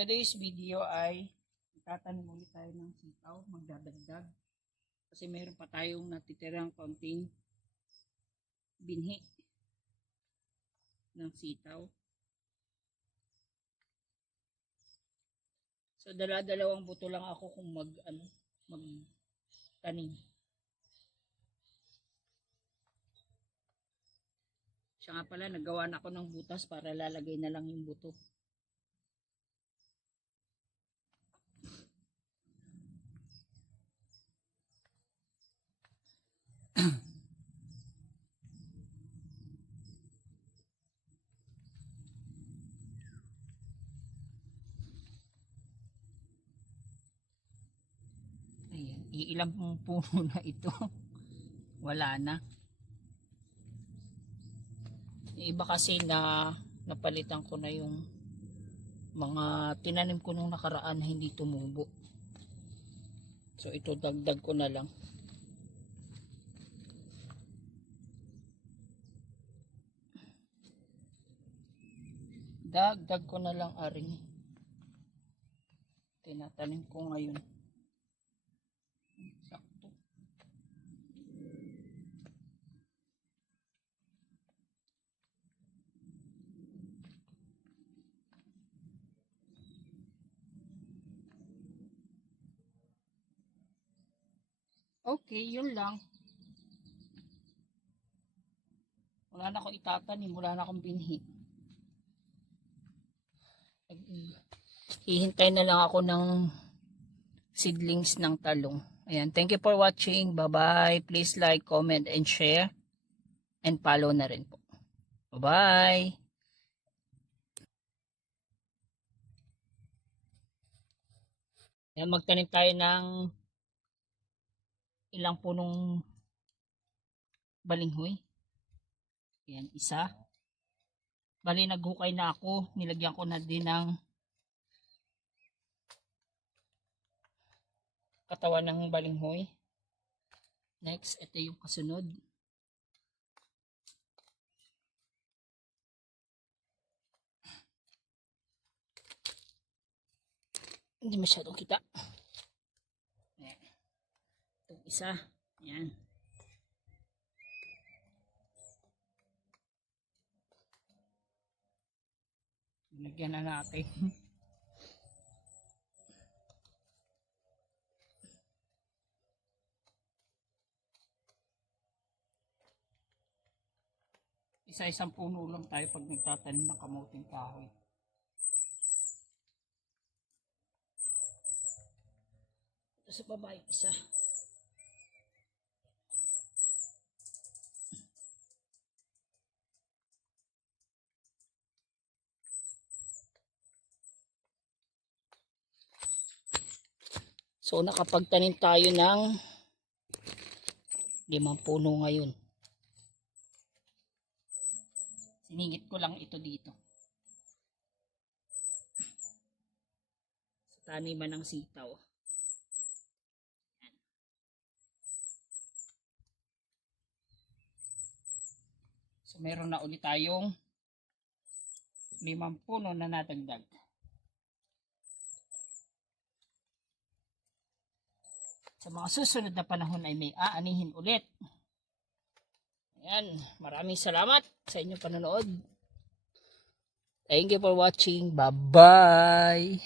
today's video ay tatanim ulit tayo ng sitaw, magdadagdag. Kasi meron pa tayong natitirang konting binhi ng sitaw. So dalawang buto lang ako kung magtanim. Siya nga pala, naggawa na ako ng butas para lalagay na lang yung buto. Ayan, iilang puno na ito. Wala na. Yung iba kasi na napalitan ko na yung mga tinanim ko nung nakaraan na hindi tumubo. So ito dagdag ko na lang. Dagdag ko na lang aring tinatanim ko ngayon. Sakto. Okay, yun lang. Wala na akong itatanim, wala na akong binhi. Hihintay na lang ako ng seedlings ng talong. Ayan, thank you for watching. Bye-bye. Please like, comment, and share. And follow na rin po. Bye-bye. Ayan, magtanim tayo ng ilang punong balinghoy. Ayan, isa. Bali, naghukay na ako. Nilagyan ko na din ng katawan ng balinghoy. Next, ito yung kasunod. Hindi masyadong kita. Itong isa. Ayan. Lagyan na natin. Isa-isang puno lang tayo pag nagtatanim ng kamuting kahoy. Ito sa babae, isa. So nakapagtanim tayo ng 5 puno ngayon. Siningit ko lang ito dito. Sa taniman ng sitaw. So meron na ulit tayong 5 puno na nadagdag. Sa mga susunod na panahon ay may aanihin ulit. Ayan, maraming salamat sa inyong panonood. Thank you for watching. Bye-bye!